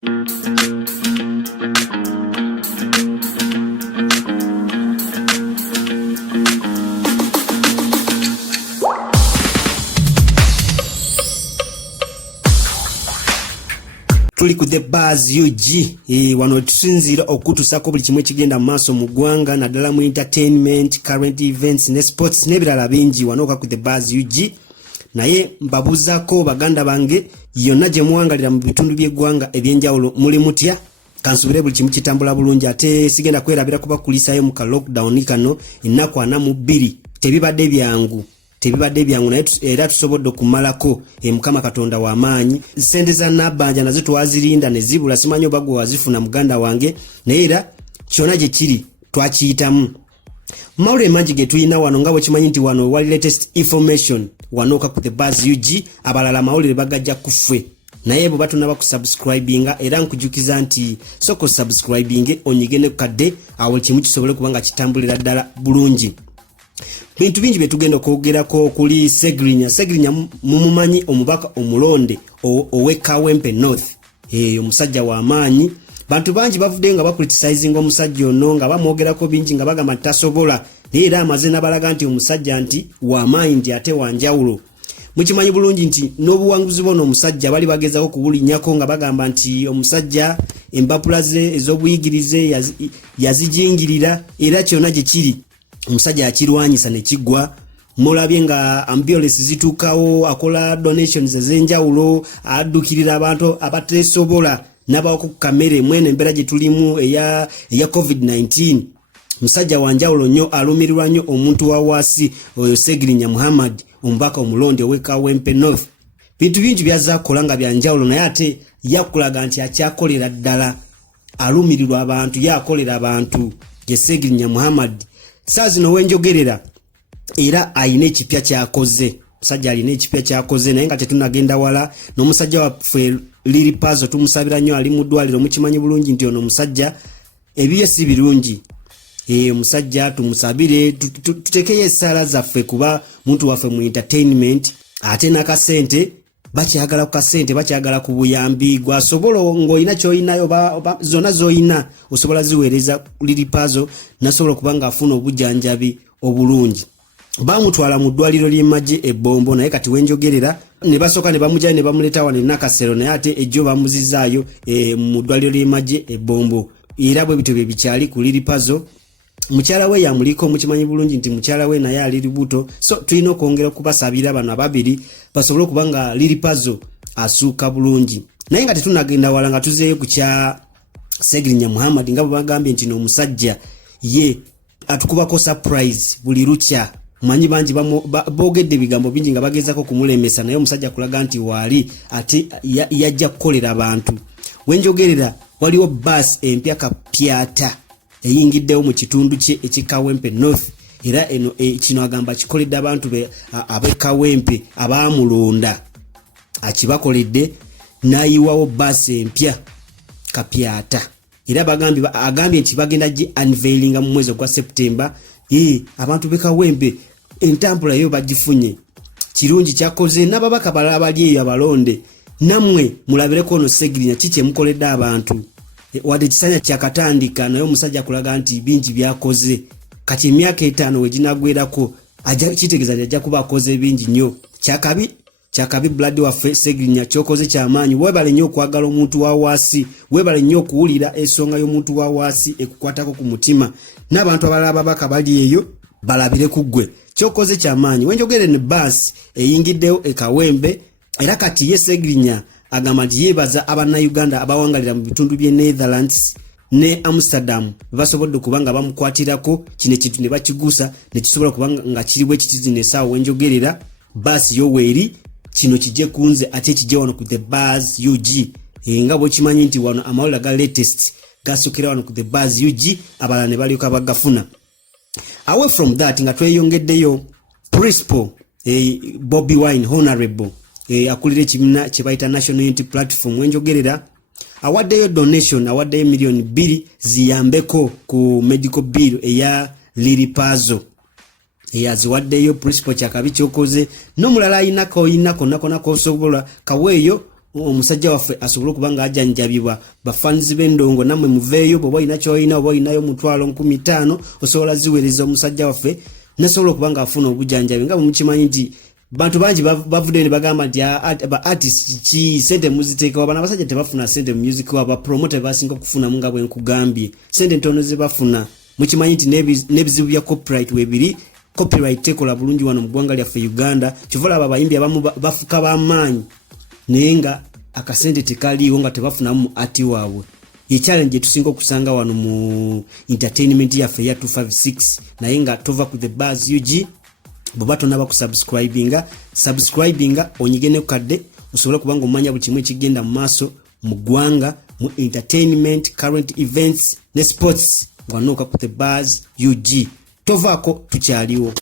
Tuli ku The Buzz UG wano tusinzira okutusako buli kimwe kigenda maaso mu ggwanga naddala mu entertainment, current events ne sports n'ebirala bingi wano ku The Buzz UG. Naye mbabuzaako baganda bange yonna gye muwangalira mu bitundu by'eggwanga ebyenjawulo muli mutya? Kansubire buli kimu kitambula bulungi ate sigenda kwerabira kubakulisayo mu ka lockdown kano ennaku 42 tebibadde byangu naye era tusobodde okumalako Mukama Katonda w'amaanyi. Sente za Nabbanja nazo twazirinda ne zibula, simanyi oba gwe wazifuna muganda wange, naye era kyonna gye kiri twakiyitamu. Mawulire mangi ge tulina wano nga bwe kimanyi nti wano wali latest information wano ku The Buzz UG, abalala mawulire bagajja kuffe. Naye bwe batunaba ku subscribinga era nkujukiza nti soko subscribing onyige ne kadde awo kimu kisobole kubanga kitambulira ddala bulungi. Bintu bingi betugenda okwogerako kuli Segrinya mumumanyi omubaka omulonde owe Kawempe North, omusajja w'amaanyi. Bantu bangi bavudde nga bacriticizing omusajja ono nga bamwogerako bingi nga bagamba tasobola, naye era amaze n'abalaga nti omusajja nti w'amaanyi nti ate wanjawulo. Mukimanyi bulungi nti n'obuwanguzi bono omusajja bali bagezako kubulinnyako nga bagamba nti omusajja embapula ze ez'obuyigirize yazijingirira era kyonna gye kiri omusajja akirwanyisa ne kiggwa. Mulabye nga ambulance zituukawo, akola donations ez'enjawulo, addukirira abantu abateesobola n'abawo ku kamere mwene embeera gye tulimu eya COVID-19. Musajja wanjawulo nnyo, alumirirwa nnyo omuntu wa waasi oyo Segrinya Muhammad omubaka omulonde owe Kawempe North. Bintu bingi byazaakola nga byanjawulo naye ate yakulaga nti akyakolera ddala, alumirirwa abantu, yakolera abantu ye Segrinya Muhammad. Saazino wenjogerera era ayina ekipya kyakoze, musajja alina ekipya kyakoze naye nga tetunagenda wala. N'omusajja waffe Lili Pazo tumusabira nnyo, ali mu ddwaliro, mukimanyi bulungi nti ono musajja ebiye si birungi. Omusajja tumusabire tutekeyo essaala zaffe kuba muntu waffe mu entertainment, ate n'akasente bakyagala ku kasente, bakyagala ku buyambi gwasobola ng'olina ky'olinayo zonna z'olina osobola ziweereza Lili Pazo nasobola kubanga afuna obujjanjabi obulungi. Bamutwala mu ddwaliro ly'emagye e Bombo naye kati wenjogerera ne basooka ne bamujjayo ne bamuleeta wano e Nakasero naye ate ejjo bamuzizaayo mu ddwaliro ly'emagye e Bombo. Era bwe bityo bye bikyali ku Lili Pazo. Mukyala we yamuliko, mukimanyi bulungi nti mukyala we naye ali lubuto, so tulina okwongera okubasabira bano ababiri basobole kubanga Lili Pazo asuuka bulungi. Naye nga tetunagenda wala nga tuzeeyo ku kya Segrinya Muhammad nga bwe bagambye nti n'omusajja ye atukubako surprise buli lukya. Manyi bangi boogedde ebigambo bingi nga bagezako kumulemesa naye omusajja kulaga nti waali ate yajja kukolera abantu. Wenjogerera waliwo bus empya kapyata eyingiddewo mu kitundu kye ekikawempe North era eno kino agamba kikoledde abantu ab'e Kawempe abaamulonda, akibakoledde n'ayiwawo basi empya kapyata era agambye nti bagenda gye unveilinga mu mwezi gwa September. Abantu b'e Kawempe entambula yo bagifunye, kirungi kyakoze. N'ababaka balala bali eyo abalonde, nammwe mulabireko ono Segrinya kiki emukoledde abantu. Wadde kisanya kyakatandika naye omusajja kulaga nti bingi byakoze, kati emyaka 5 weginagwerako ajja kitegeeza ajja kuba akoze bingi nnyo. Kyakabi blood waffe Segrinya kyokoze kyamaanyi. Webale nnyo okwagala omuntu wa waasi, webale nnyo okuwulira ensonga y'omuntu wa waasi ekukwatako ku mutima, n'abantu abalala ababaka bali eyo balabire ku ggwe, kyokoze kyamaanyi. Wenjogere ne basi eyingiddewo e Kawempe era kati ye Segrinya agamba nti yeebaza Abannayuganda abawangalira mu bitundu by'e Netherlands ne Amsterdam basobodde kubanga bamukwatirako kino ekintu ne bakigusa ne kisobola kubanga nga kiriwo ekitizi n'essaawa wenjogerera basi yoweeri kino kijje kunze ate kijje wano ku The Buzz UG. Nga bw'okimanyi nti wano amawulire ga latest gasukira wano ku The Buzz UG, abalala ne balyoka bagafuna. Away from that nga tweyongeddeyo Principal Bobi Wine Honorable akulira ekibiina kye bayita National Unity Platform wenjogerera awaddeyo donation, awaddeyo million 2 ziyambeko ku medical bill eya Lili Pazo. Aziwaddeyo Principal kyakabi kyokoze, n'omulala ayinako konna kosobola kaweeyo omusajja waffe asobole kubanga ajanjabibwa bafanzi b'endongo namwe muveeyo bwe ina kyoyina bwe inayo mutwalo 15 osobola ziwereza omusajja waffe nasobola kubanga afuna obujanjabi nga mukimanyi nti bantu bangi bavudde ne bagamba nti aba artist ki sente muziteeka wabana basajja tebafuna sente mu music waba promoter basinga kufuna munga bwe nkugambye sente ntono ze bafuna mukimanyi nti nebizibu bya copyright webiri copyright tekola bulungi wano mu ggwanga lyaffe Uganda kivola aba bayimbi abamu bafuka b'amaanyi naye nga akasente tekaliiwo nga tebafuna mu ati waabwe ye challenge tusinga okusanga wano mu entertainment yaffe ya 256 naye nga tova ku the buzz UG bwe tonaba ku subscribinga onyigene kadde osobola kubanga omanya buli kimu ekigenda mu maaso mu ggwanga mu entertainment current events ne sports ng'anooka ku the buzz UG tovaako tukyaliwo.